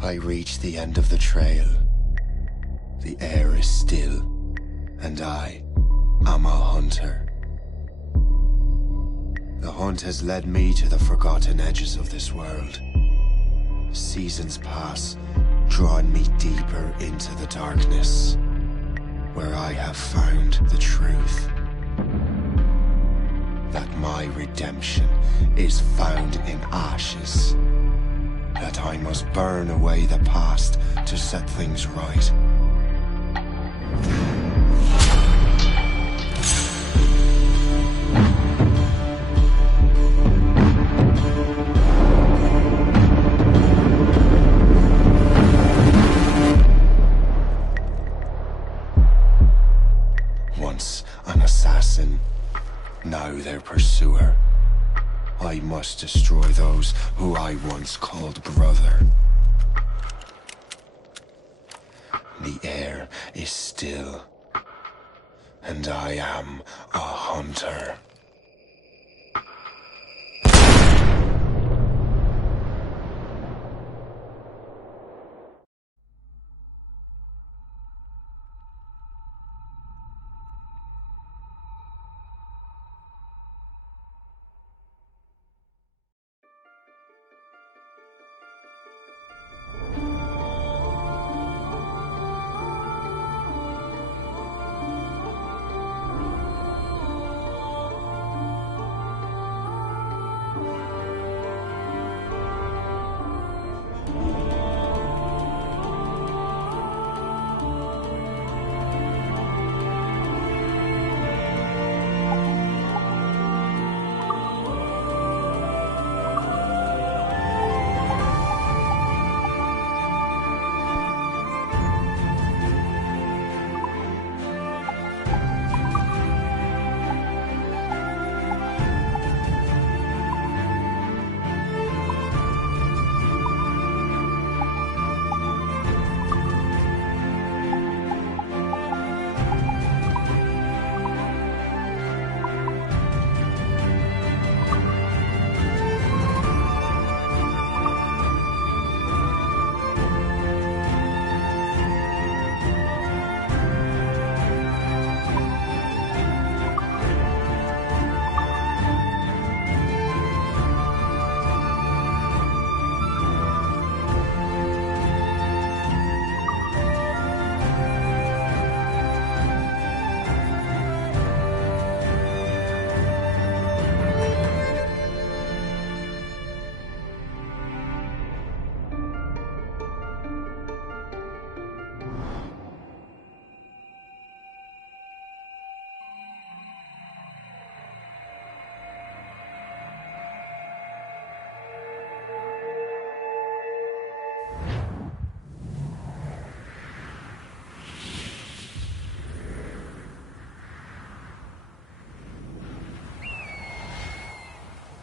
I reach the end of the trail. The air is still, and I am a hunter. The hunt has led me to the forgotten edges of this world. Seasons pass, drawing me deeper into the darkness, where I have found the truth. That my redemption is found in ashes. That I must burn away the past to set things right. Once an assassin, now their pursuer. I must destroy those who I once called brother. The air is still, and I am a hunter.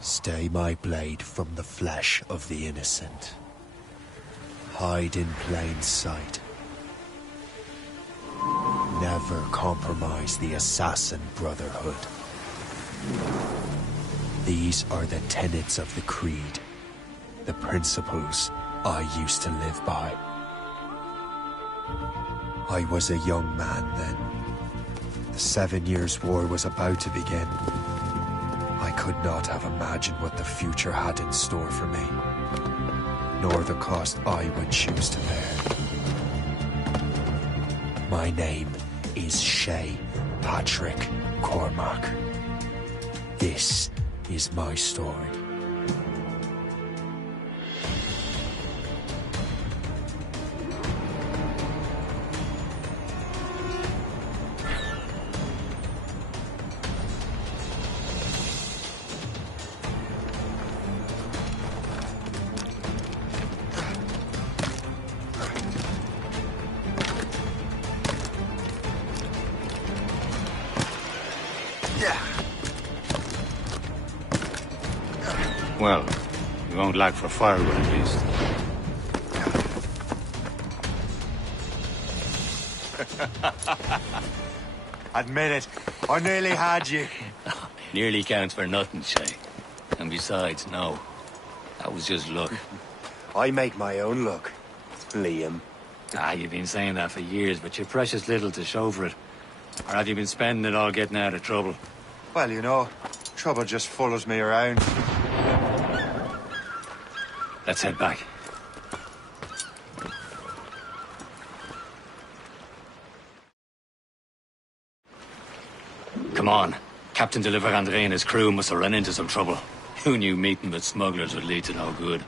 Stay my blade from the flesh of the innocent. Hide in plain sight. Never compromise the assassin brotherhood. These are the tenets of the creed, the principles I used to live by. I was a young man then. The 7 Years' War was about to begin. I could not have imagined what the future had in store for me, nor the cost I would choose to bear. My name is Shay Patrick Cormac. This is my story. Well, you won't lack for firewood at least. Admit it, I nearly had you. Nearly counts for nothing, Shay. And besides, no. That was just luck. I make my own luck. Liam. Ah, you've been saying that for years, but you're precious little to show for it. Or have you been spending it all getting out of trouble? Well, you know, trouble just follows me around. Let's head back. Come on. Captain de Liverandre and his crew must have run into some trouble. Who knew meeting with smugglers would lead to no good?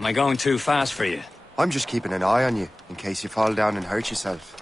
Am I going too fast for you? I'm just keeping an eye on you, in case you fall down and hurt yourself.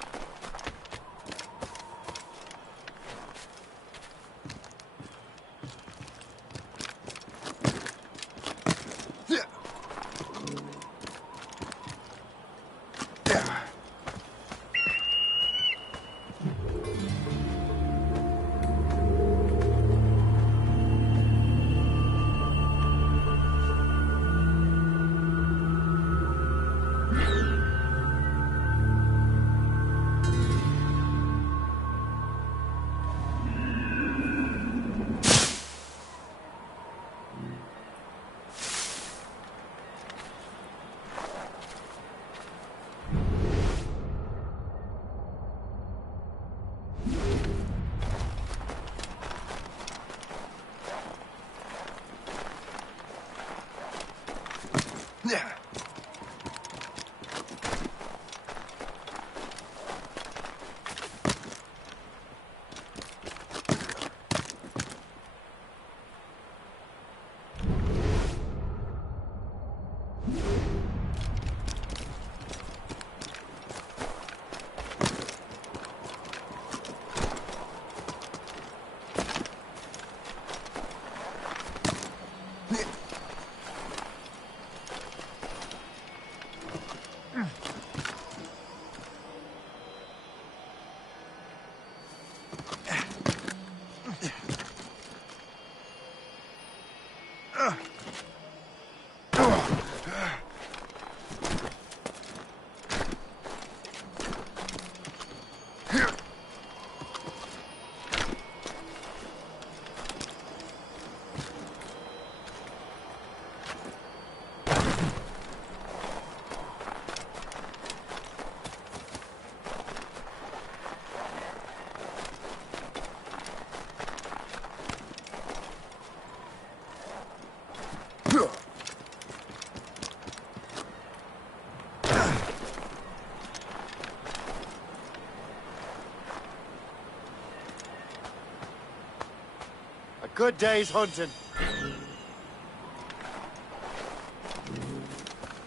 Good day's hunting.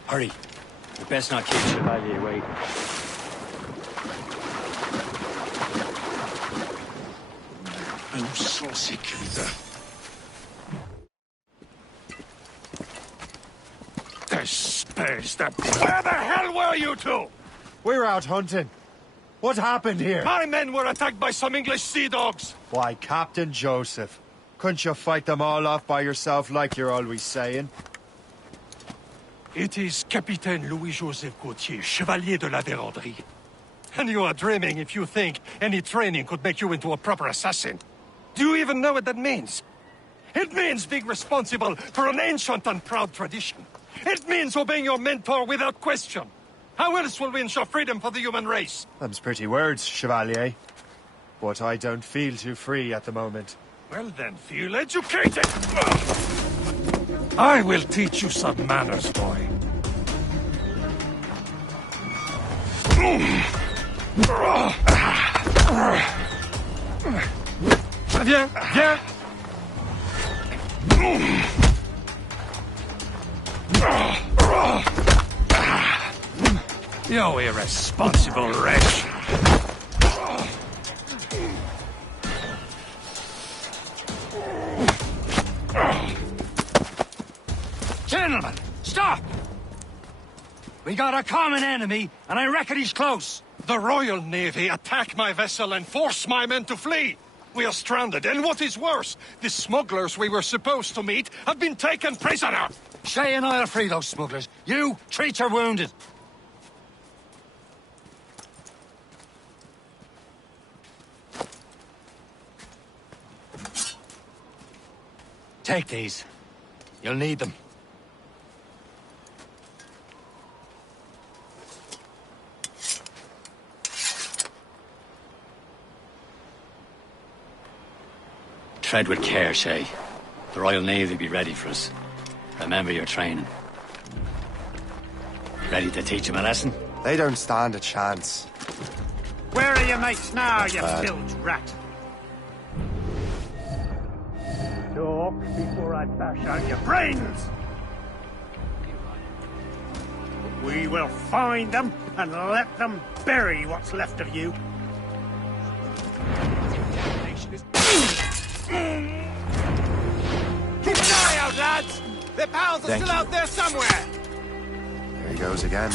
Hurry. You best not keep Chevalier waiting. Où sont ces culs-là? Where the hell were you two? We're out hunting. What happened here? My men were attacked by some English sea dogs. Why, Captain Joseph. Couldn't you fight them all off by yourself like you're always saying? It is Capitaine Louis-Joseph Gauthier, Chevalier de la Vérendrye. And you are dreaming if you think any training could make you into a proper assassin. Do you even know what that means? It means being responsible for an ancient and proud tradition. It means obeying your mentor without question. How else will we ensure freedom for the human race? Them's pretty words, Chevalier. But I don't feel too free at the moment. Well then, feel educated! I will teach you some manners, boy. Viens, viens! You irresponsible wretch! Gentlemen, stop! We got a common enemy, and I reckon he's close. The Royal Navy attack my vessel and force my men to flee. We are stranded, and what is worse, the smugglers we were supposed to meet have been taken prisoner. Shay and I'll free those smugglers. You, treat your wounded. Take these. You'll need them. Tread with care, Shay. The Royal Navy will be ready for us. Remember your training. Ready to teach them a lesson? They don't stand a chance. Where are your mates now, you bilge rat? Talk before I bash out your brains! will find them and let them bury what's left of you. Keep an eye out, lads! Their pals are still out there somewhere! There he goes again.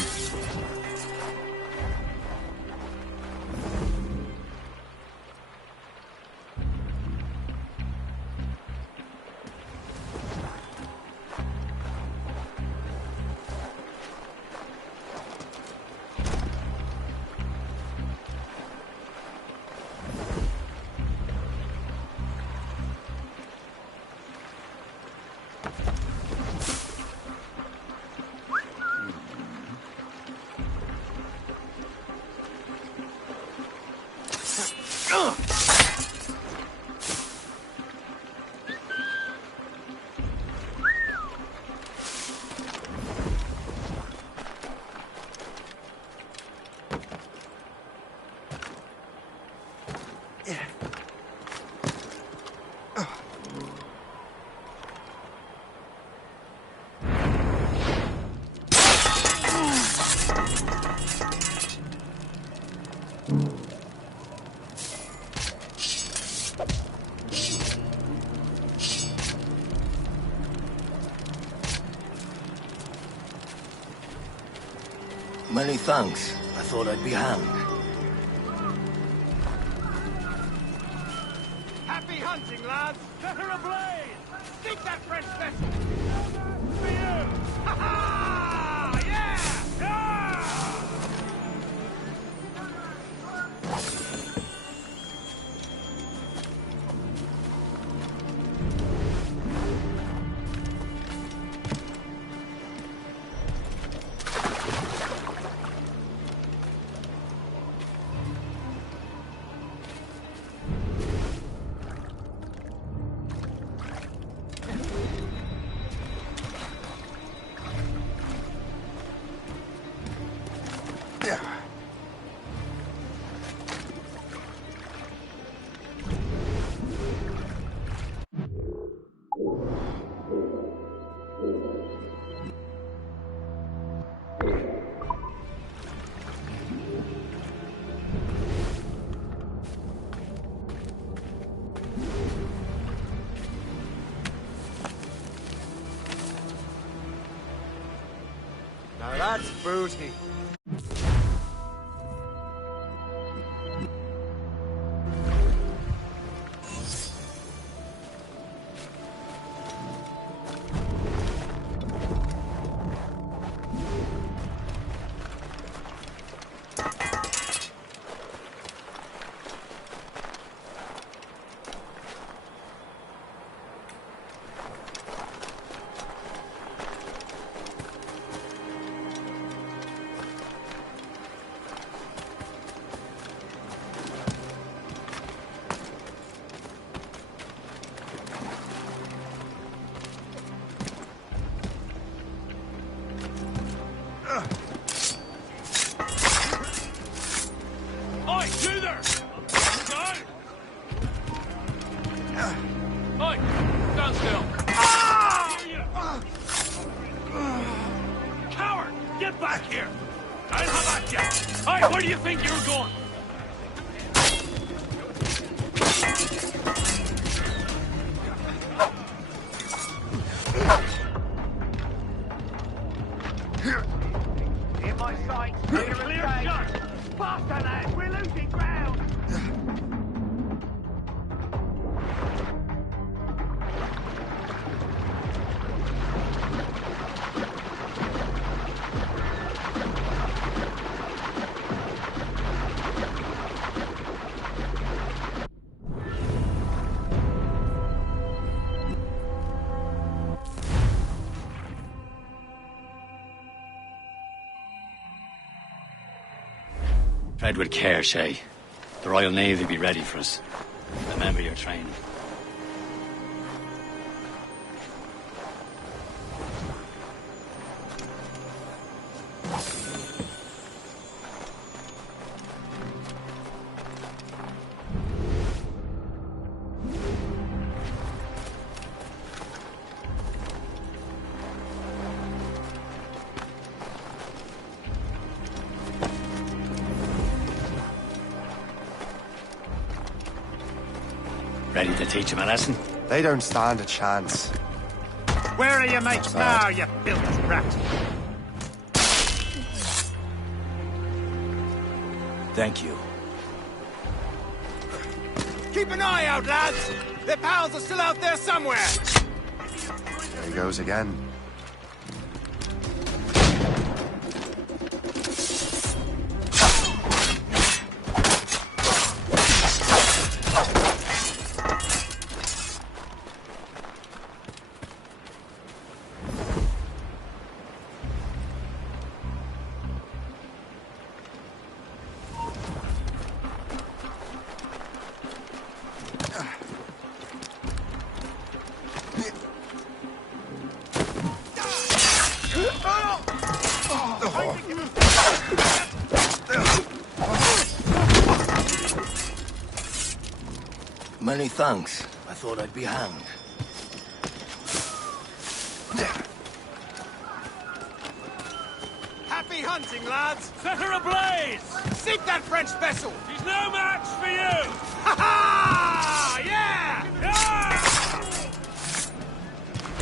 Many thanks. I thought I'd be hanged. Happy hunting, lads! Set her ablaze! Sink that French vessel! For you! Ha-ha! Yeah! Yeah! Now that's booty. Oi, you there! Down! Oi, stand still. Coward! Get back here! I'll have at you! Oi, where do you think you're going? In my sight, clear shot! Faster, lads! We're losing ground! Tread with care, Shay. The Royal Navy be ready for us. Remember your training. teach him a lesson. They don't stand a chance. Where are your mates now, you filthy rat? Thank you. Keep an eye out, lads! Their pals are still out there somewhere! There he goes again. Many thanks. I thought I'd be hanged. Happy hunting, lads! Set her ablaze! Sink that French vessel! She's no match for you! Ha ha! Yeah!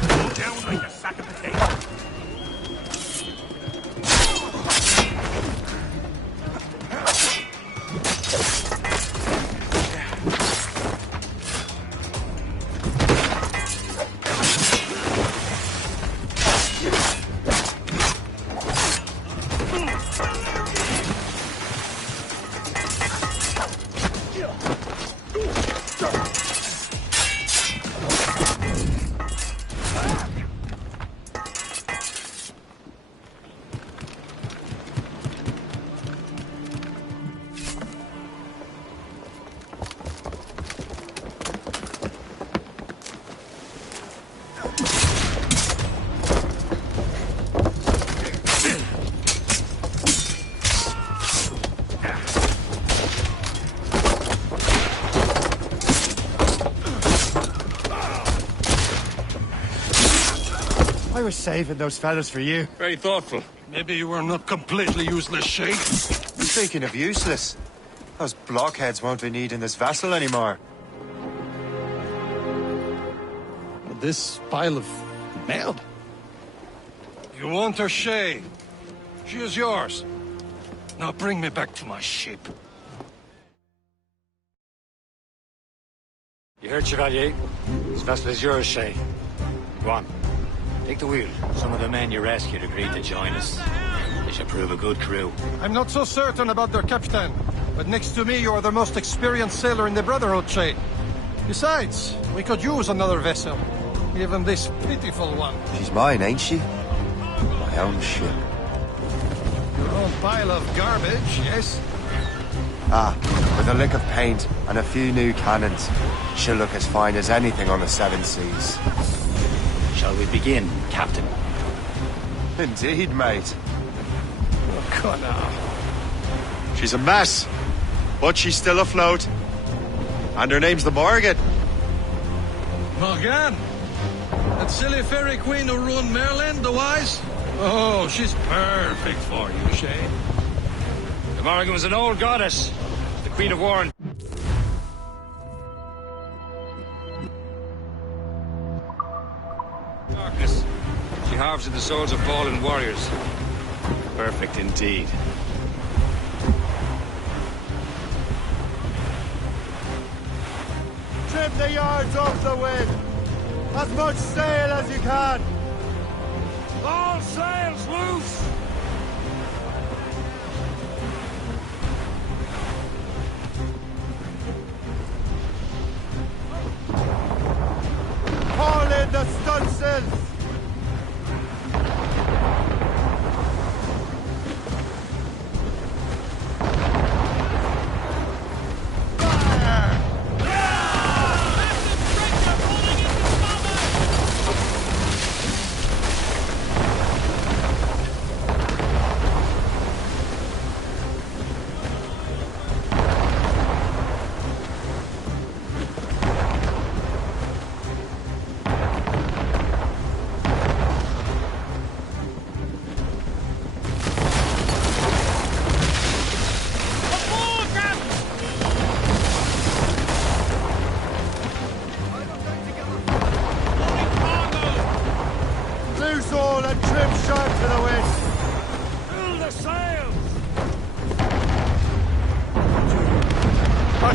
Go down like a sack of potatoes. I was saving those fellas for you. Very thoughtful. Maybe you were not completely useless, Shay. Speaking of useless, those blockheads won't be needing this vessel anymore. This pile of mail. You want her, Shay? She is yours. Now bring me back to my ship. You heard, Chevalier? This vessel is yours, Shay. Go on. Take the wheel. Some of the men you rescued agreed to join us. They should prove a good crew. I'm not so certain about their captain, but next to me you are the most experienced sailor in the Brotherhood, Shay. Besides, we could use another vessel. Even this pitiful one. She's mine, ain't she? My own ship. Your own pile of garbage, yes? Ah, with a lick of paint and a few new cannons, she'll look as fine as anything on the seven seas. Shall we begin, Captain? Indeed, mate. Oh, come now. She's a mess, but she's still afloat. And her name's the Morgan. Morgan? That silly fairy queen who ruined Merlin, the wise? Oh, she's perfect for you, Shay. The Morgan was an old goddess. The Queen of War. Darkness. She harvested the souls of fallen warriors. Perfect indeed. Trim the yards off the wind. As much sail as you can. All sails loose! Haul in the stunsails.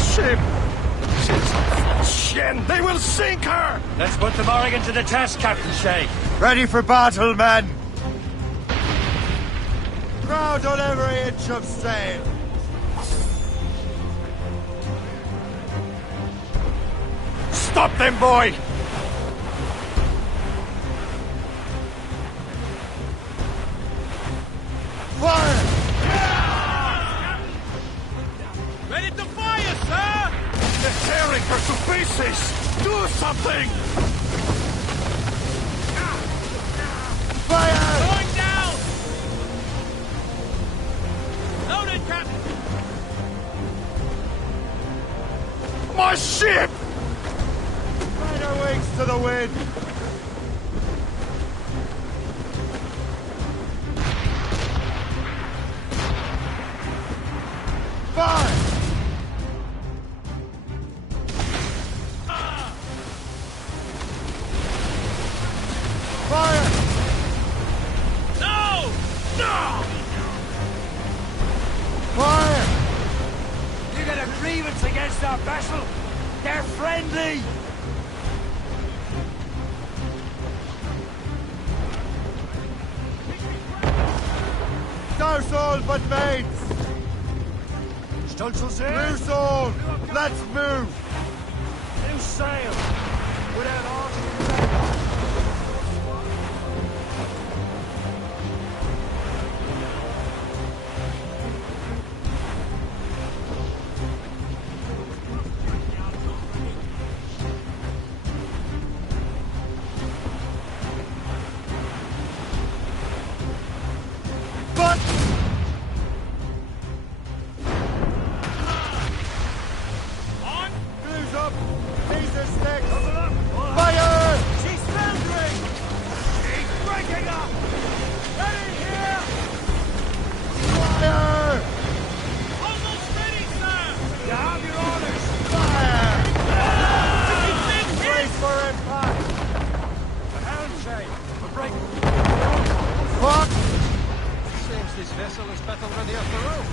ship! Shit! They will sink her! Let's put the Morrigan to the test, Captain Shay. Ready for battle, men! Crowd on every inch of sail! Stop them, boy! Fire! Ready to fire, sir! They're tearing her to pieces! Do something! Fire! Going down! Loaded, Captain! My ship! Spread our wings to the wind! Fire! Fire! No! No! Fire! You got a grievance against our vessel? They're friendly! Stars all but mates! Loose all! Let's move! New sail! Without arms. But... On! Blues up! These are sticks! Fire! She's foundering! She's breaking up! Ready here! Fire! Almost ready, sir! You have your orders! Fire! She's been hit! Brace for impact! The helm, Shay! We're breaking. Fuck! Seems this vessel is better ready after all.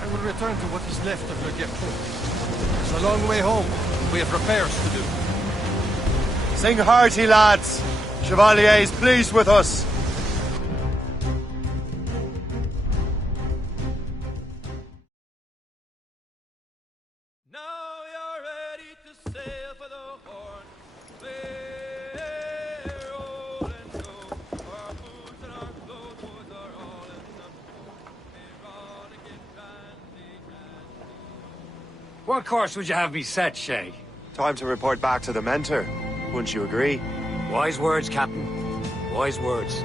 I will return to what is left of Le Depot. It's a long way home. We have repairs to do. Sing hearty, lads! Chevalier is pleased with us! Now you're ready to sail for the Horn. We're rolling low. Our boots and our clothes are all in them. We're on again, randy. What course would you have me set, Shay? Time to report back to the mentor. Wouldn't you agree? Wise words, Captain. Wise words.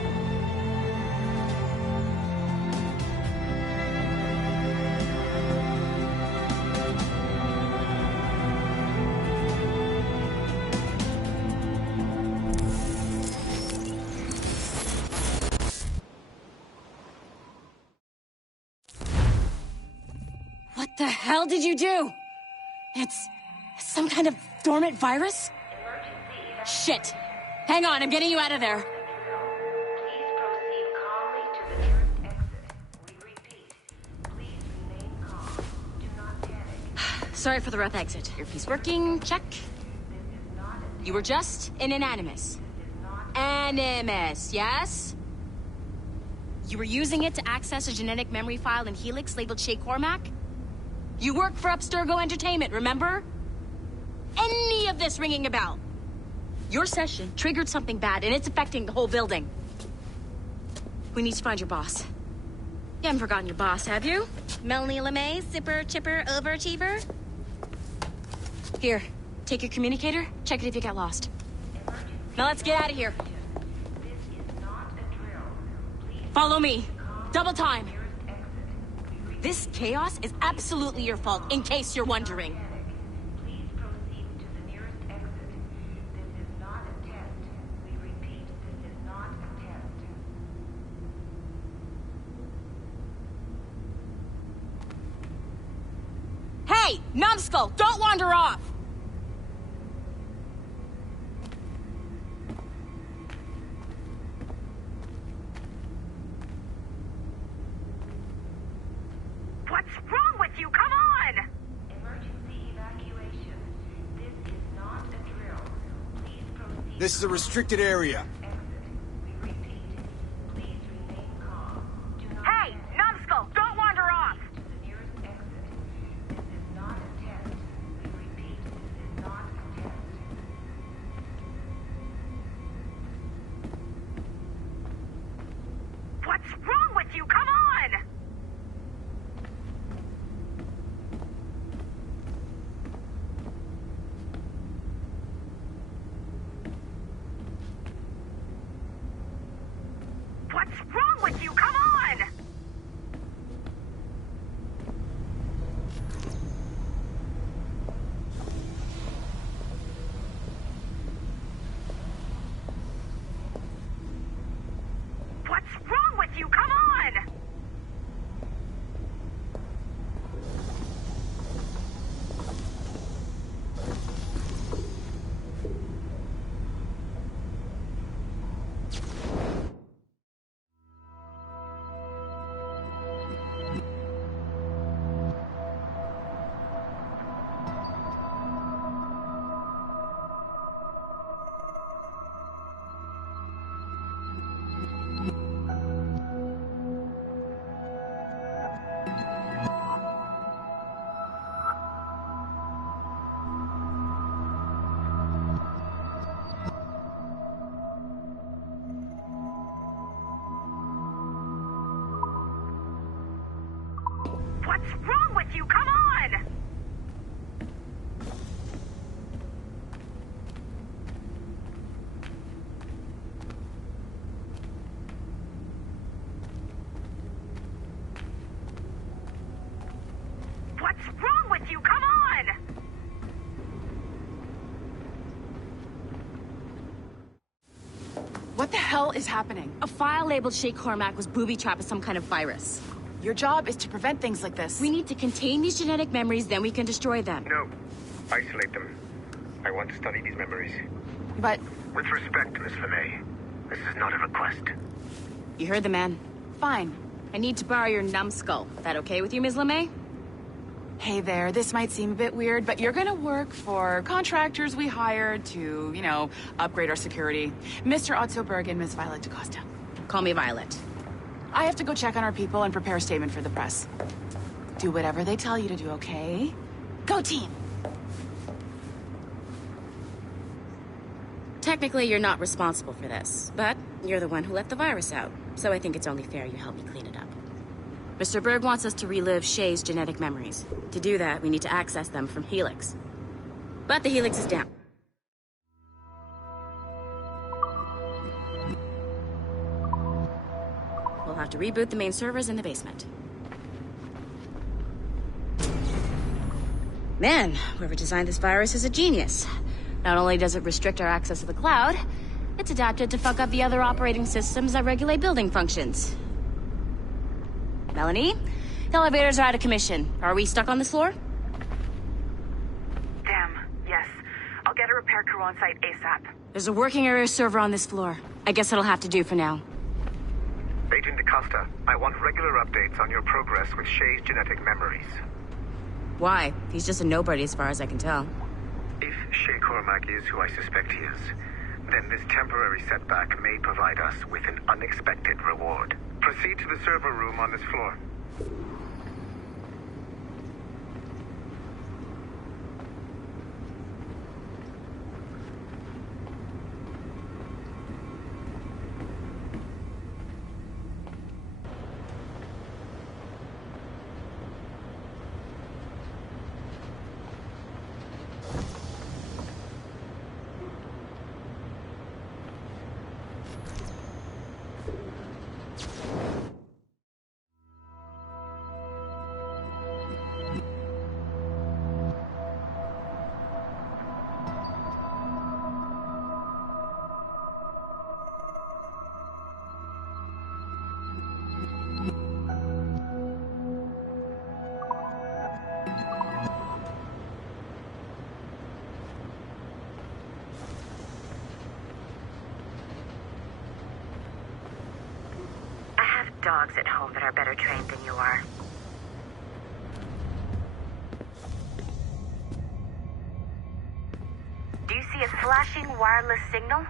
What the hell did you do? It's some kind of dormant virus? Shit. Hang on, I'm getting you out of there. Please proceed calmly to the nearest exit. We repeat, please remain calm. Do not panic. Sorry for the rough exit. Earpiece working, check. This is not a You were just in an animus. Animus, yes? You were using it to access a genetic memory file in Helix labeled Shay Cormac? You work for Abstergo Entertainment, remember? Any of this ringing a bell? Your session triggered something bad, and it's affecting the whole building. We need to find your boss. You haven't forgotten your boss, have you? Melanie LeMay, zipper, chipper, overachiever? Here, take your communicator, check it if you got lost. Now let's get out of here. This is not a drill. Please Follow me. Double time. nearest exit. This chaos is absolutely your fault, in case you're wondering. Please proceed to the nearest exit. This is not a test. We repeat, this is not a test. Hey, numbskull, don't wander off! What's wrong with you? Come on! Emergency This is a restricted area. Hey, numbskull, don't wander off! To the nearest exit. This is not a test. We repeat, this is not a test. What's wrong with you? Come on! What's wrong with you? Come on! What's wrong with you? Come on! What's wrong with you? Come on! What's wrong with you? Come on! What the hell is happening? A file labeled Shay Cormac was booby-trapped with some kind of virus. Your job is to prevent things like this. We need to contain these genetic memories, then we can destroy them. No. Isolate them. I want to study these memories. But... With respect, Miss LeMay, this is not a request. You heard the man. Fine. I need to borrow your numbskull. That okay with you, Ms. LeMay? Hey there, this might seem a bit weird, but you're gonna work for contractors we hired to, you know, upgrade our security. Mr. Otto Berg and Miss Violet DaCosta. Call me Violet. I have to go check on our people and prepare a statement for the press. Do whatever they tell you to do, okay? Go team! Technically, you're not responsible for this, but you're the one who let the virus out, so I think it's only fair you help me clean it up. Mr. Berg wants us to relive Shay's genetic memories. To do that, we need to access them from Helix. But the Helix is down. We'll have to reboot the main servers in the basement. Man, whoever designed this virus is a genius. Not only does it restrict our access to the cloud, it's adapted to fuck up the other operating systems that regulate building functions. Melanie? The elevators are out of commission. Are we stuck on this floor? Damn, yes. I'll get a repair crew on site ASAP. There's a working area server on this floor. I guess that'll have to do for now. Agent DaCosta, I want regular updates on your progress with Shay's genetic memories. Why? He's just a nobody as far as I can tell. If Shay Cormac is who I suspect he is, then this temporary setback may provide us with an unexpected reward. Proceed to the server room on this floor. Dogs at home that are better trained than you are. Do you see a flashing wireless signal?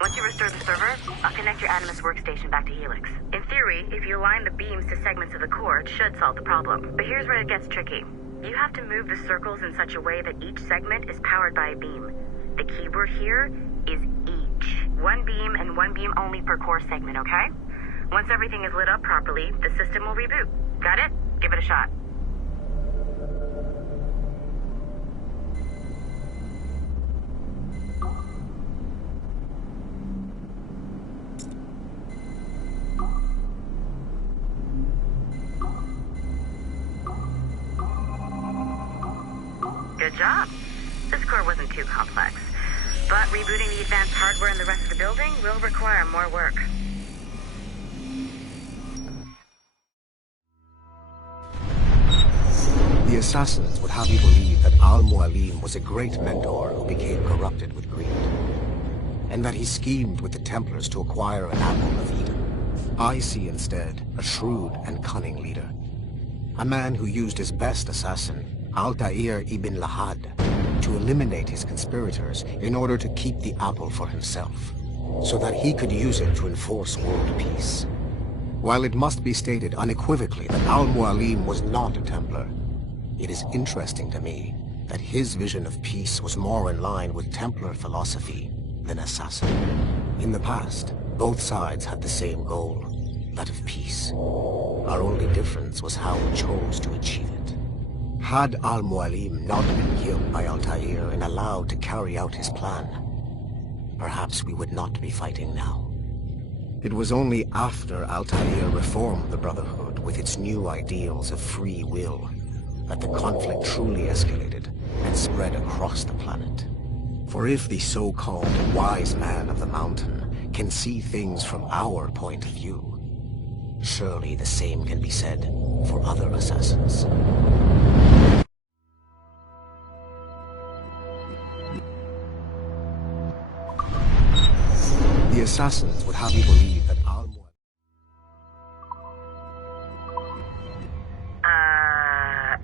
Once you restore the server, I'll connect your Animus workstation back to Helix. In theory, if you align the beams to segments of the core, it should solve the problem. But here's where it gets tricky. You have to move the circles in such a way that each segment is powered by a beam. The keyword here is each. One beam and one beam only per core segment, okay? Once everything is lit up properly, the system will reboot. Got it? Give it a shot. Good job. This core wasn't too complex. But rebooting the advanced hardware in the rest of the building will require more work. The assassins would have you believe that Al-Mualim was a great mentor who became corrupted with greed, and that he schemed with the Templars to acquire an apple of Eden. I see instead a shrewd and cunning leader, a man who used his best assassin, Altair ibn Lahad, to eliminate his conspirators in order to keep the apple for himself, so that he could use it to enforce world peace. While it must be stated unequivocally that Al-Mualim was not a Templar, it is interesting to me that his vision of peace was more in line with Templar philosophy than assassin. In the past, both sides had the same goal, that of peace. Our only difference was how we chose to achieve it. Had Al-Mualim not been killed by Altair and allowed to carry out his plan, perhaps we would not be fighting now. It was only after Altair reformed the Brotherhood with its new ideals of free will that the conflict truly escalated and spread across the planet. For if the so-called wise man of the mountain can see things from our point of view, surely the same can be said for other assassins. The assassins would have you believe that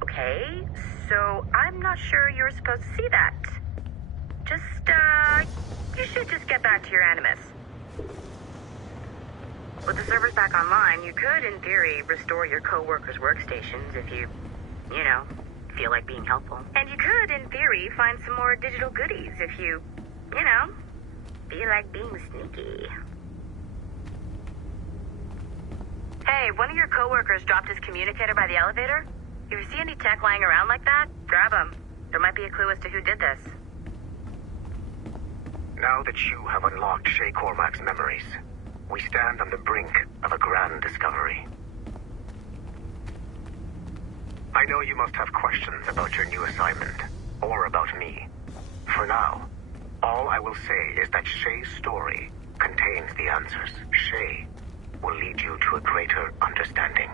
Okay, so I'm not sure you're supposed to see that. You should just get back to your Animus. With the servers back online, you could, in theory, restore your co-workers' workstations if you feel like being helpful. And you could, in theory, find some more digital goodies if you feel like being sneaky. Hey, one of your co-workers dropped his communicator by the elevator. If you see any tech lying around like that, grab them. There might be a clue as to who did this. Now that you have unlocked Shay Cormac's memories, we stand on the brink of a grand discovery. I know you must have questions about your new assignment, or about me. For now, all I will say is that Shay's story contains the answers. Shay will lead you to a greater understanding.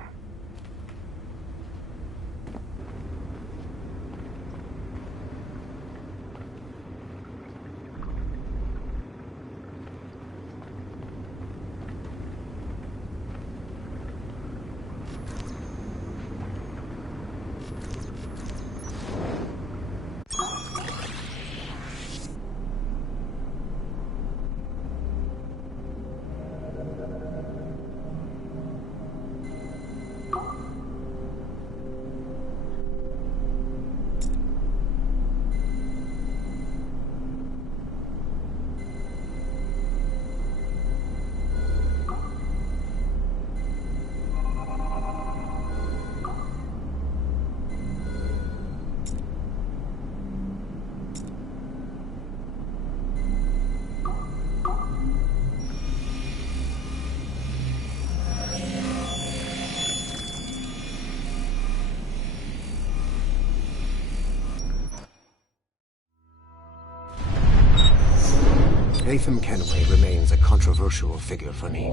Haytham Kenway remains a controversial figure for me.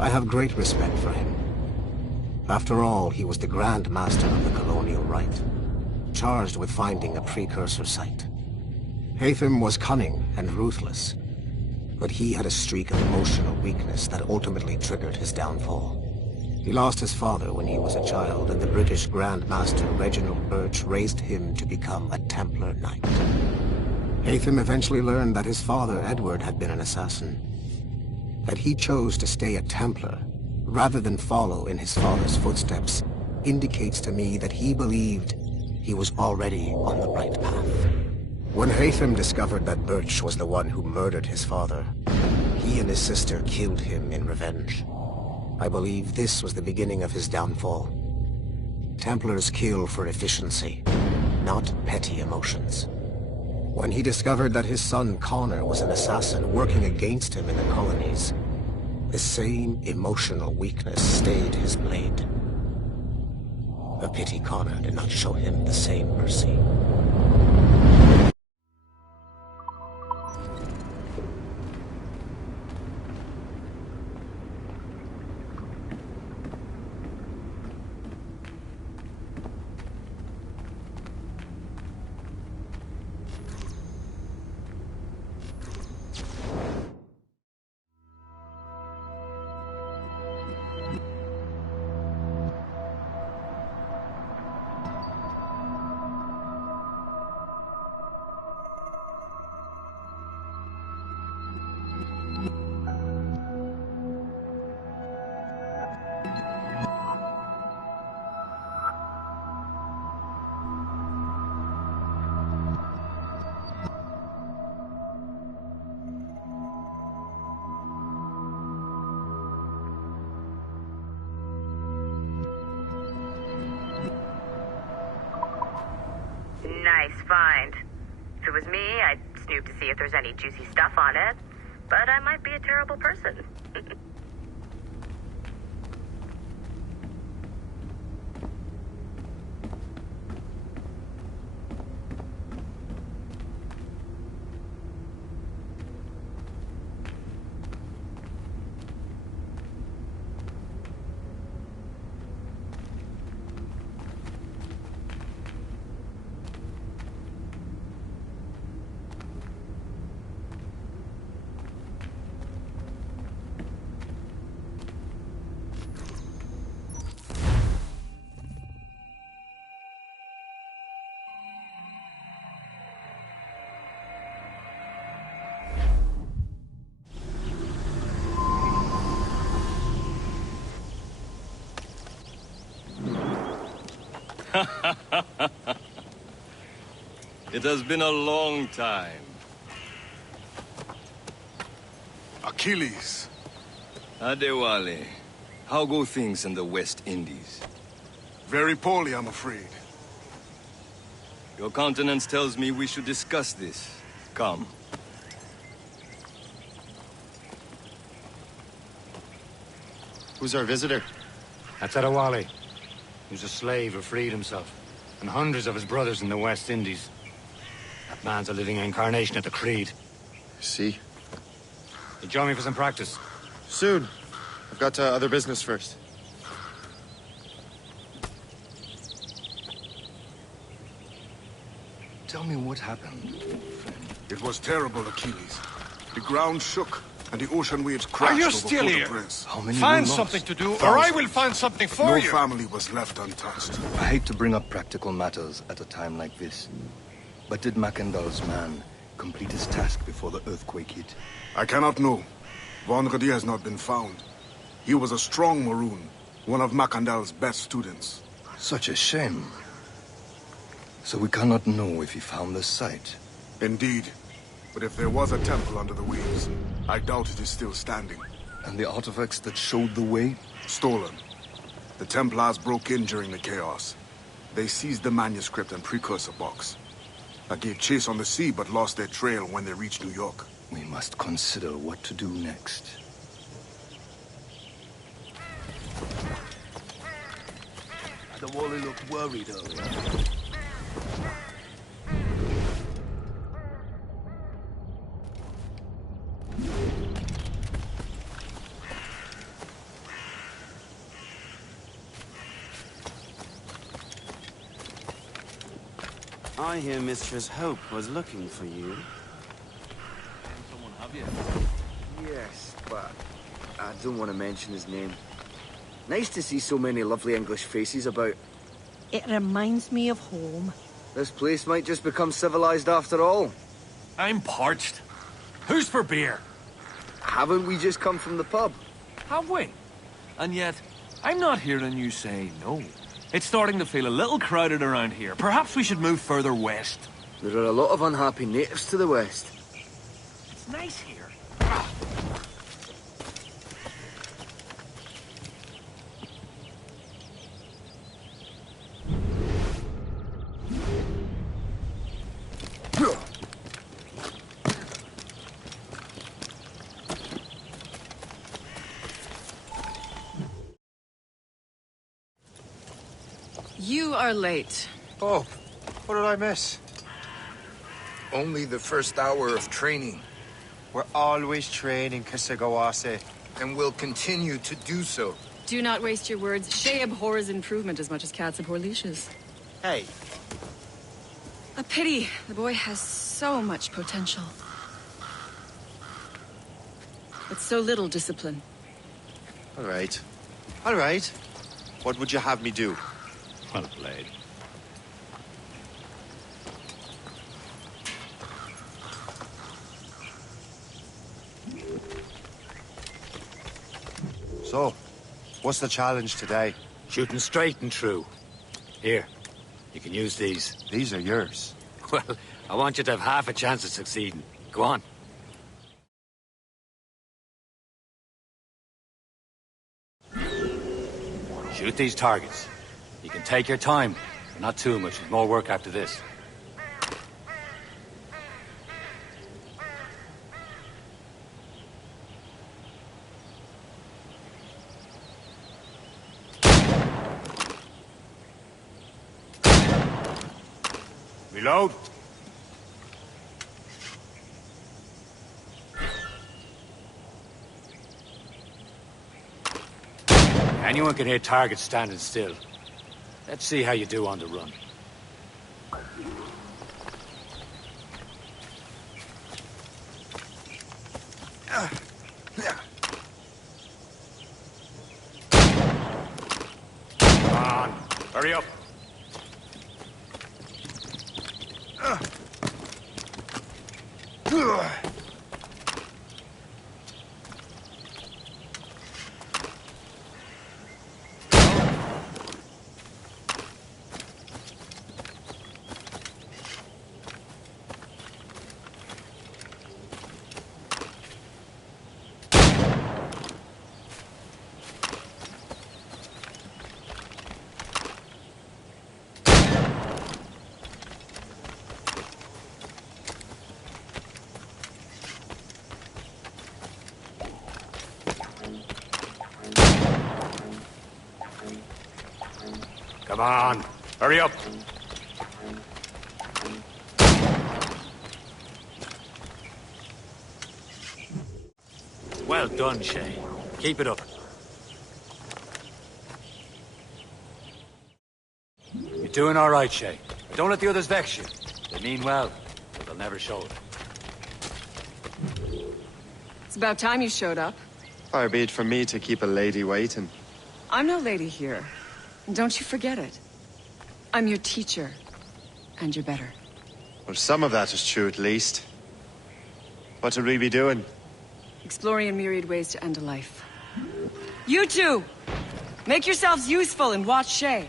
I have great respect for him. After all, he was the Grand Master of the Colonial Rite, charged with finding a precursor site. Haytham was cunning and ruthless, but he had a streak of emotional weakness that ultimately triggered his downfall. He lost his father when he was a child, and the British Grand Master Reginald Birch raised him to become a Templar Knight. Haytham eventually learned that his father, Edward, had been an assassin. That he chose to stay a Templar, rather than follow in his father's footsteps, indicates to me that he believed he was already on the right path. When Haytham discovered that Birch was the one who murdered his father, he and his sister killed him in revenge. I believe this was the beginning of his downfall. Templars kill for efficiency, not petty emotions. When he discovered that his son Connor was an assassin working against him in the colonies, the same emotional weakness stayed his blade. A pity Connor did not show him the same mercy. Nice find. If it was me, I'd snoop to see if there's any juicy stuff on it. But I might be a terrible person. It has been a long time. Achilles. Adewale, how go things in the West Indies? Very poorly, I'm afraid. Your countenance tells me we should discuss this. Come. Who's our visitor? That's Adewale. He was a slave who freed himself, and hundreds of his brothers in the West Indies. That man's a living incarnation of the Creed. See? You join me for some practice? Soon. I've got other business first. Tell me what happened. It was terrible, Achilles. The ground shook, and the ocean waves crashed. Are you over still here? Port-au-Prince. How many Find were lost? something to do, or I will find something for you. No family was left untouched. I hate to bring up practical matters at a time like this. But did Macandal's man complete his task before the earthquake hit? I cannot know. Vonredi has not been found. He was a strong Maroon, one of Macandal's best students. Such a shame. So we cannot know if he found the site. Indeed. But if there was a temple under the waves, I doubt it is still standing. And the artifacts that showed the way? Stolen. The Templars broke in during the chaos. They seized the manuscript and precursor box. I gave chase on the sea, but lost their trail when they reached New York. We must consider what to do next. Adewale looked worried earlier. I hear Mistress Hope was looking for you. Someone have you? Yes, but I don't want to mention his name. Nice to see so many lovely English faces about. It reminds me of home. This place might just become civilized after all. I'm parched. Who's for beer? Haven't we just come from the pub? Have we? And yet, I'm not hearing you say no. It's starting to feel a little crowded around here. Perhaps we should move further west. There are a lot of unhappy natives to the west. It's nice here. You are late. Oh, what did I miss? Only the first hour of training. We're always training, Kisagawase. And will continue to do so. Do not waste your words. Shay abhors improvement as much as cats abhor leashes. Hey. A pity. The boy has so much potential. But so little discipline. All right. All right. What would you have me do? Well played. So, what's the challenge today? Shooting straight and true. Here, you can use these. These are yours. Well, I want you to have half a chance of succeeding. Go on. Shoot these targets. You can take your time, but not too much. There's more work after this. Reload. Anyone can hit targets standing still. Let's see how you do on the run. Come on, hurry up. Come on, hurry up. Well done, Shay. Keep it up. You're doing all right, Shay. Don't let the others vex you. They mean well, but they'll never show it. It's about time you showed up. Far be it from me to keep a lady waiting. I'm no lady here. And don't you forget it. I'm your teacher. And you're better. Well, some of that is true, at least. What would we be doing? Exploring a myriad ways to end a life. You two! Make yourselves useful and watch Shay.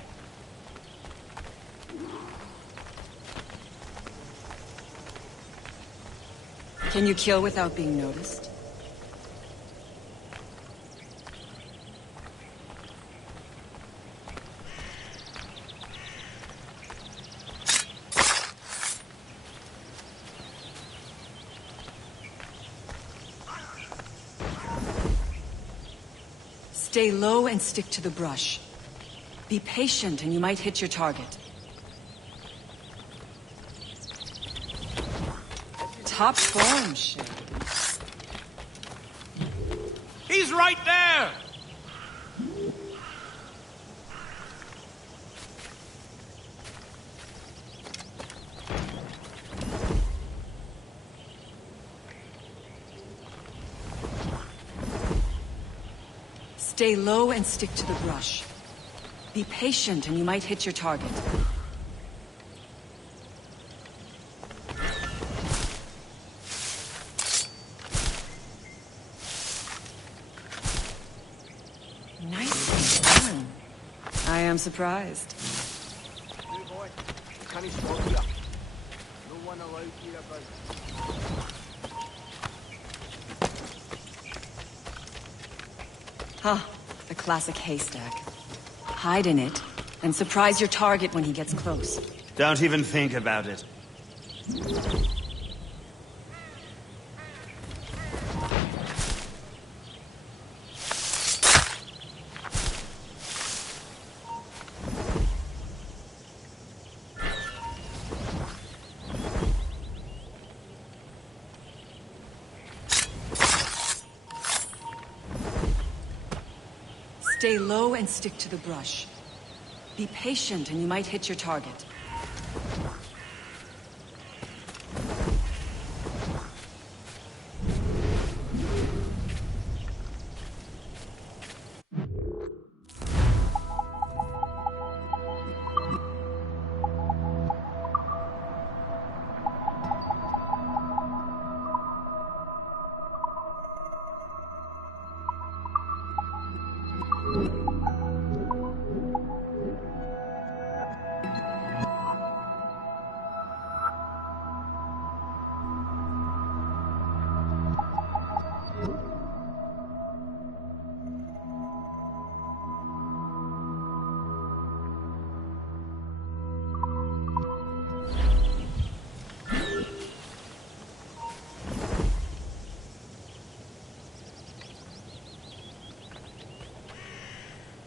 Can you kill without being noticed? Stay low and stick to the brush. Be patient and you might hit your target. Top form, Shay. He's right there! Stay low and stick to the brush. Be patient and you might hit your target. am surprised. Hey boy, can he stop you? No one allowed here about. Huh, the classic haystack. Hide in it, and surprise your target when he gets close. Don't even think about it. Stay low and stick to the brush. Be patient and you might hit your target.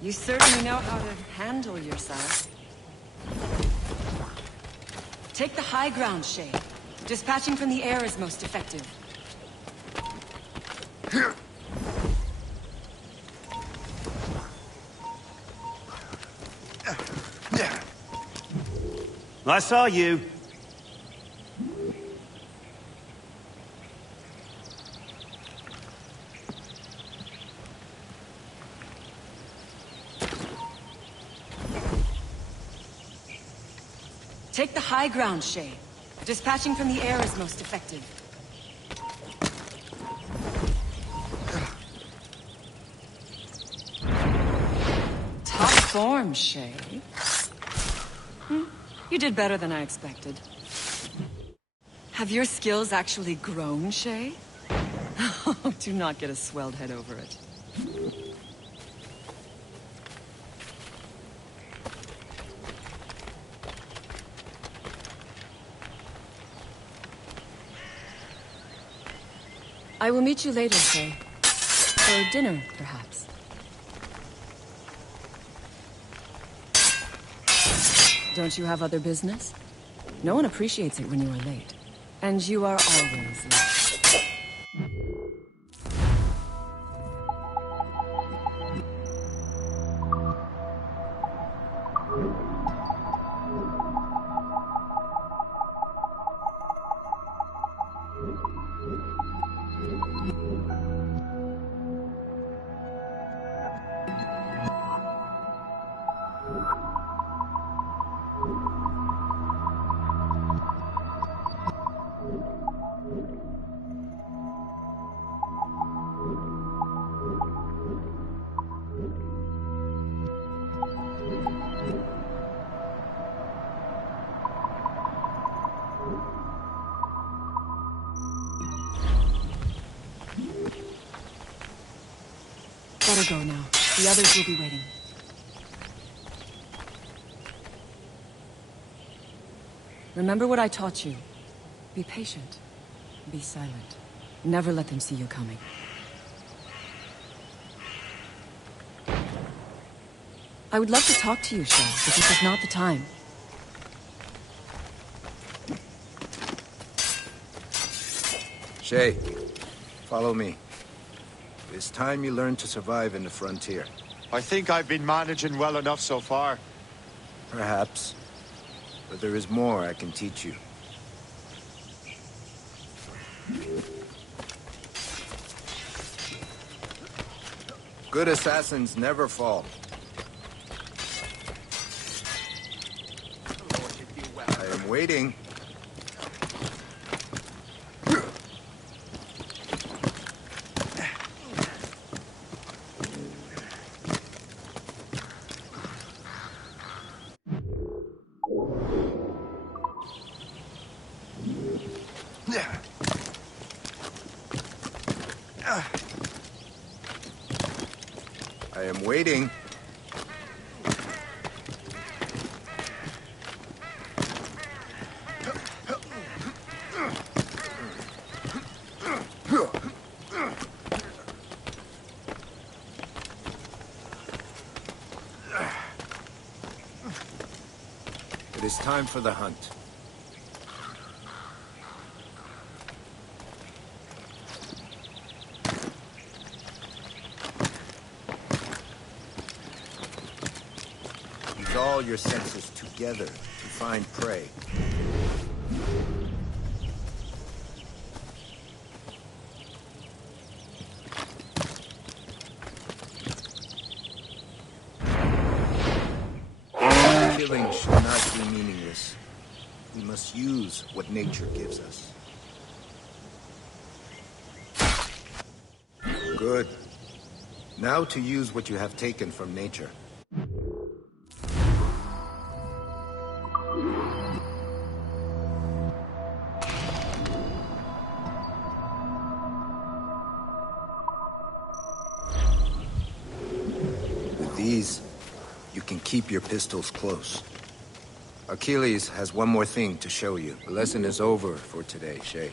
You certainly know how to handle yourself. Take the high ground, Shay. Dispatching from the air is most effective. I saw you. Take the high ground, Shay. Dispatching from the air is most effective. Top form, Shay. You did better than I expected. Have your skills actually grown, Shay? Oh, do not get a swelled head over it. I will meet you later, Shay. For dinner, perhaps. Don't you have other business? No one appreciates it when you are late. And you are always late. Better go now. The others will be waiting. Remember what I taught you. Be patient. Be silent. Never let them see you coming. I would love to talk to you, Shay, but this is not the time. Shay, follow me. It's time you learn to survive in the frontier. I think I've been managing well enough so far. Perhaps. But there is more I can teach you. Good assassins never fall. I am waiting. I am waiting. It is time for the hunt. Use all your senses together to find prey. Killing should not be meaningless. We must use what nature gives us. Good. Now to use what you have taken from nature. With these, you can keep your pistols close. Achilles has one more thing to show you. The lesson is over for today, Shay.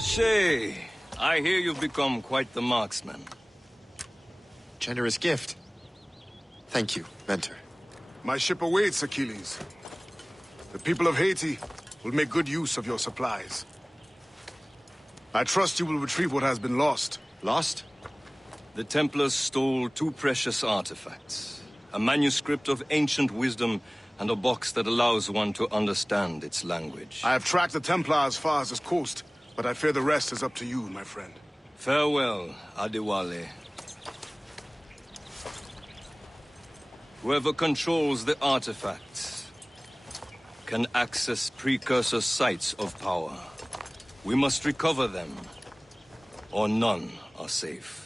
Shay, I hear you've become quite the marksman. Generous gift. Thank you, Mentor. My ship awaits, Achilles. The people of Haiti will make good use of your supplies. I trust you will retrieve what has been lost. Lost? The Templars stole two precious artifacts. A manuscript of ancient wisdom and a box that allows one to understand its language. I have tracked the Templar as far as this coast, but I fear the rest is up to you, my friend. Farewell, Adewale. Whoever controls the artifacts can access precursor sites of power. We must recover them, or none are safe.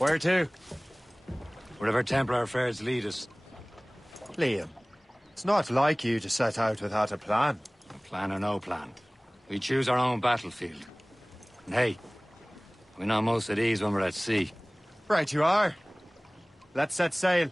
Where to? Wherever Templar affairs lead us. Liam, it's not like you to set out without a plan. Plan or no plan. We choose our own battlefield. And hey, we know most of these when we're at sea. Right you are. Let's set sail.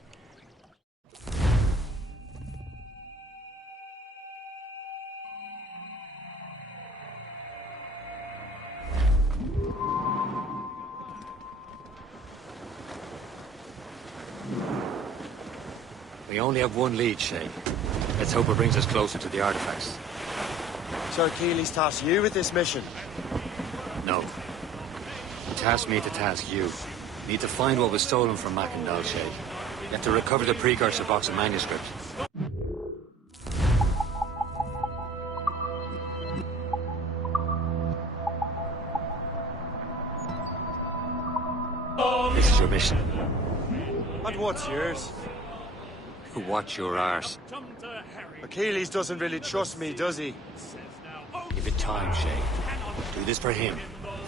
We only have one lead, Shay. Let's hope it brings us closer to the artifacts. So Keely's tasked you with this mission? No. He tasked me to task you. We need to find what was stolen from Mackendall, Shay. You have to recover the precursor box of manuscript. This is your mission. And what's yours? Watch your arse. Achilles doesn't really trust me, does he? Give it time, Shay. Do this for him.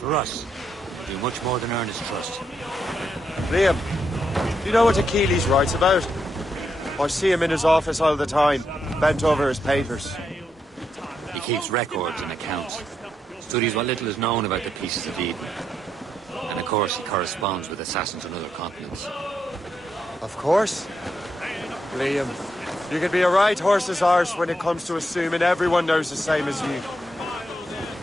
For us. Do much more than earn his trust. Liam, do you know what Achilles writes about? I see him in his office all the time, bent over his papers. He keeps records and accounts. Studies what little is known about the pieces of Eden. And of course, he corresponds with assassins on other continents. Of course. Liam, you can be a right horse's arse when it comes to assuming everyone knows the same as you.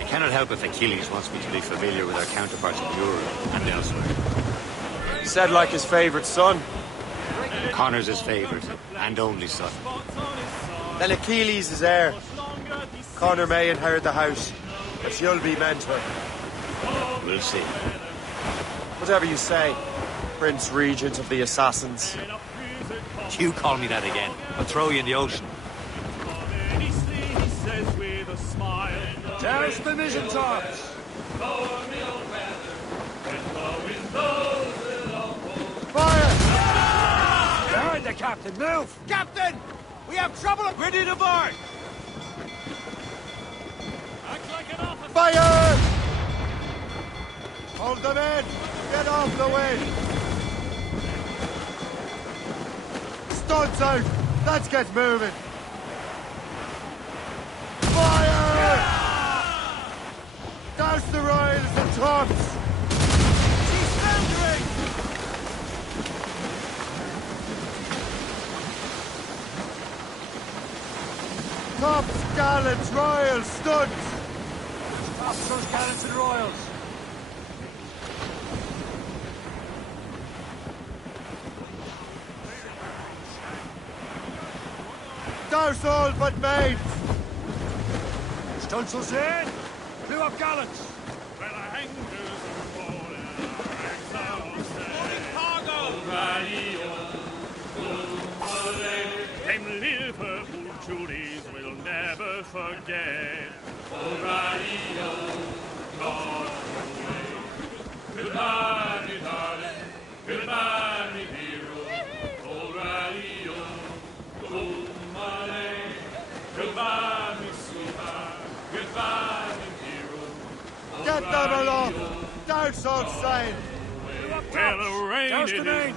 I cannot help if Achilles wants me to be familiar with our counterparts in Europe and elsewhere. Said like his favourite son. Connor's his favourite, and only son. Then Achilles is heir. Connor may inherit the house, but you'll be mentor. We'll see. Whatever you say, Prince Regent of the Assassins. You call me that again, I'll throw you in the ocean. There's the mission tops! Fire! Behind the captain, move! Captain! We have trouble! Ready to board! Fire! Hold them in! Get off the wind! Studs out! Let's get moving! Fire! Douse the royals and tops! She's foundering! Tops, gallants, royals, studs! Officers, gallants, and royals! Douse all but maids! Stunsails in! Blew up gallants! When I hang Them Liverpool Judies will never forget. God away. Goodbye, me darling. Goodbye, me hero. O'Reilly, goodbye, me sweetheart. Goodbye, me hero. Get them aloft! Douse all sail! Well, the rain it is raining.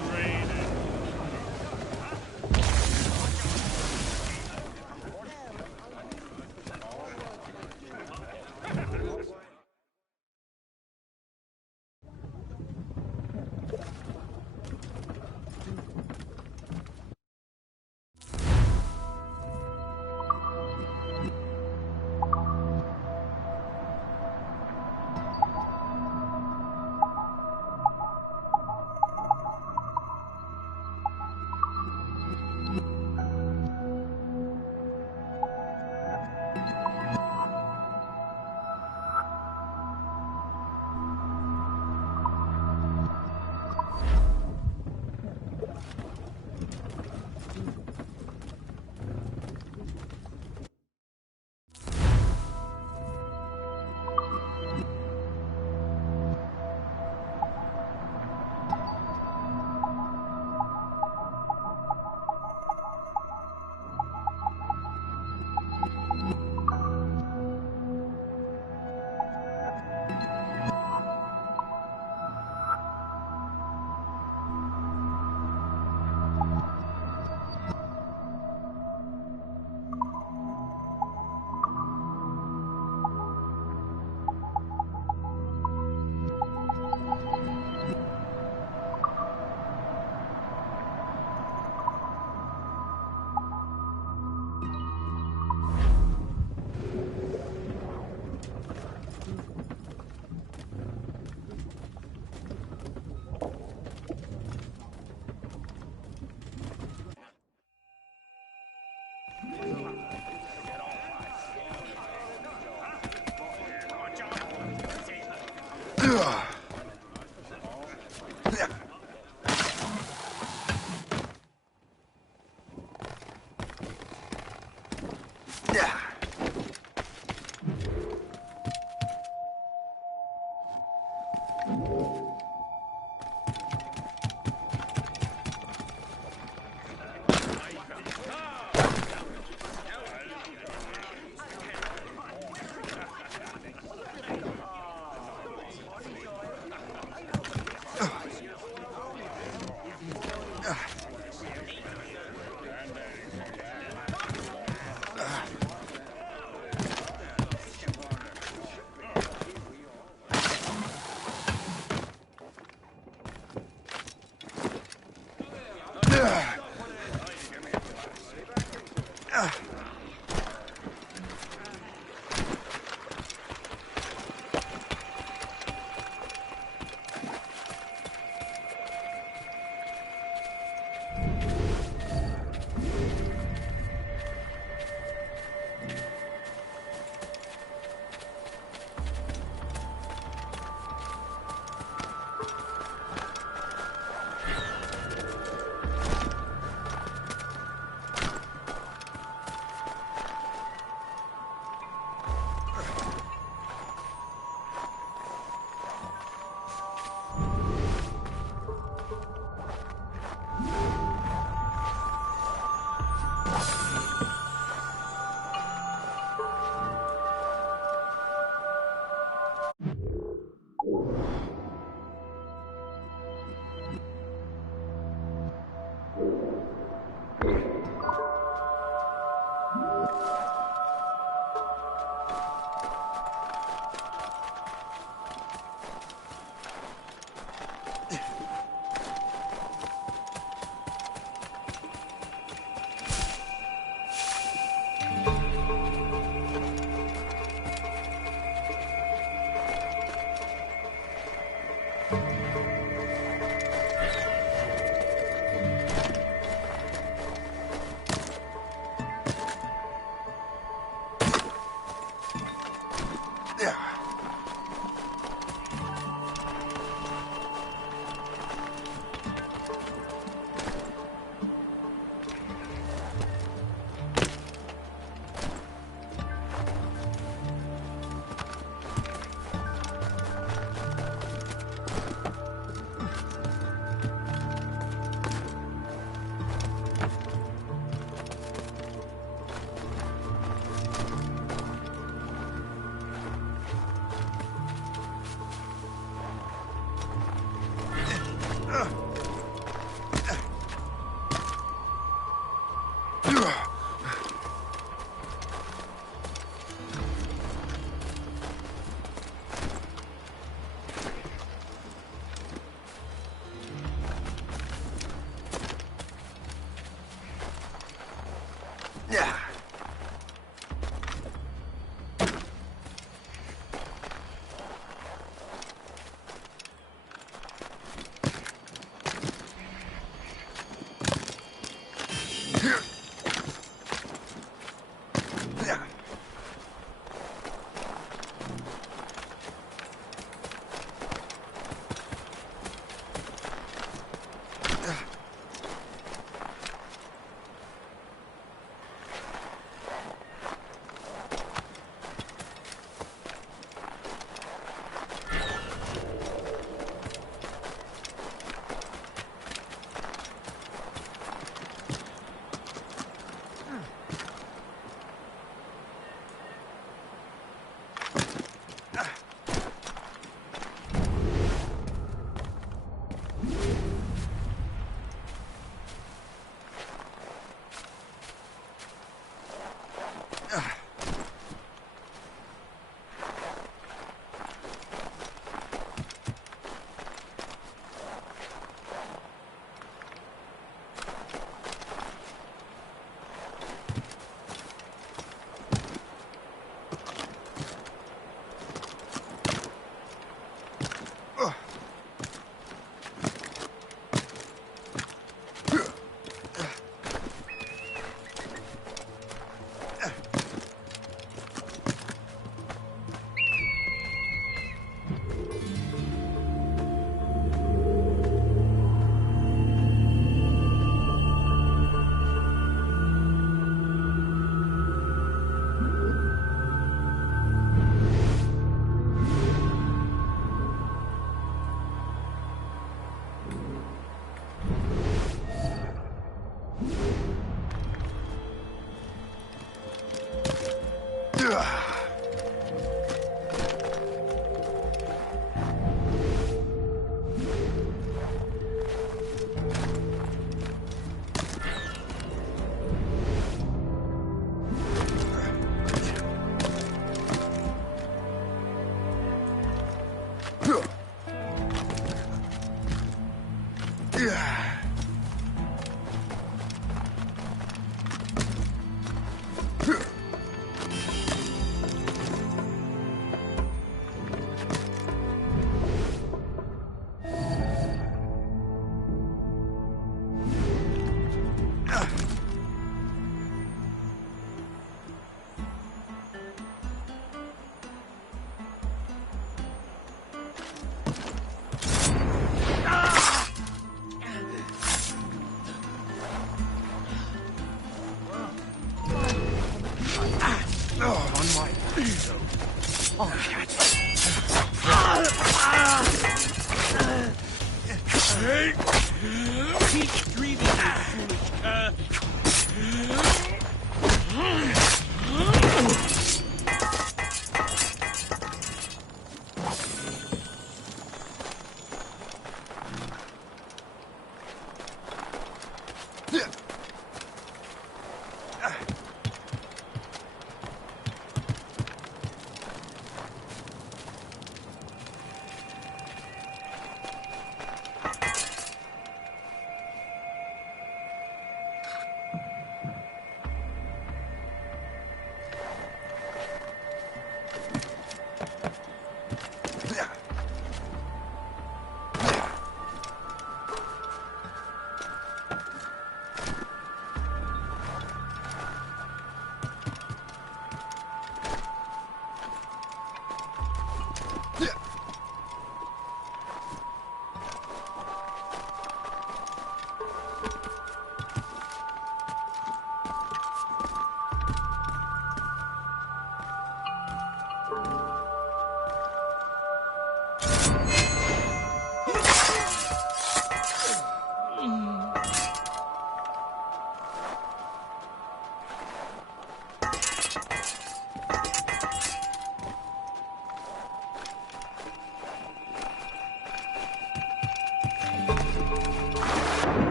Keep breathing, you foolish cur.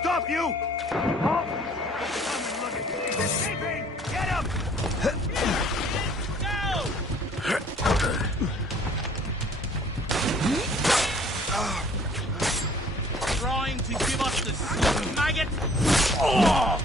Stop, you! Oh. Escaping! Get him! Go! Trying to give us the slip, maggot! Oh!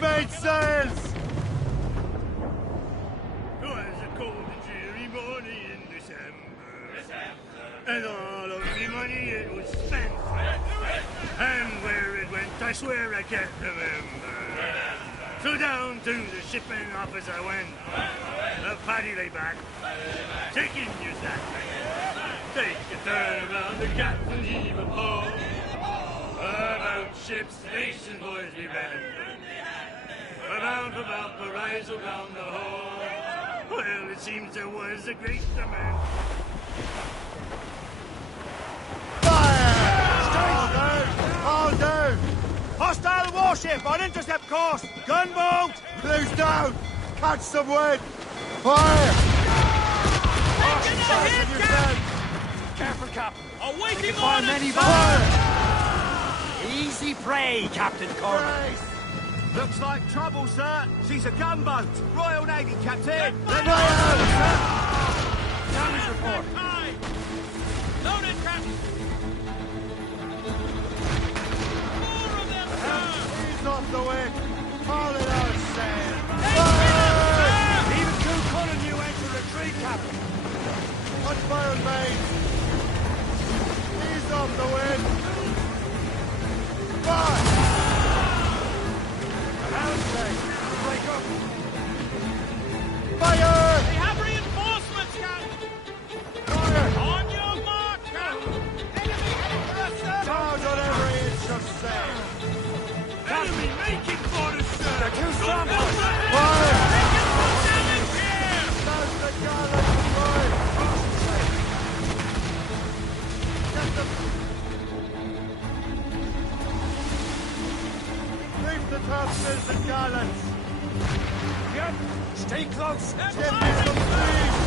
Made sails! 'Twas a cold and dreary morning in December, and all of me money it was spent. And where it went, I swear I can't remember. So down to the shipping office I went. The paddy lay back, taking your sack. Take a turn around the captain, heave a ho. About ships, nations, boys, we ran. About the rise around the hole. Well, it seems there was a great demand. Fire! All down! Hostile warship on intercept course! Gunboat! Blues down! Catch some wind! Fire! Careful, Cap. Awaiting Find many Easy prey, Captain Cormac. Looks like trouble, sir. She's a gunboat. Royal Navy, Captain. Damage report. Loaded, Captain. More of them, sir. Ease off the wind. Call it out, sail. Even Coup Cullen knew when to retreat, Captain. Watch fire, mate. Ease off the wind. Fire! Break up. Fire! They have reinforcements, Captain. Fire! On your mark, Captain. Enemy heading for us, sir. Charge on every inch of sail. Enemy making for us, sir. They're too strong. Fire! Damage here. That's the gallant fire. Get them. Leave the topsails and gallants. Yep. Stay close. Give me some speed.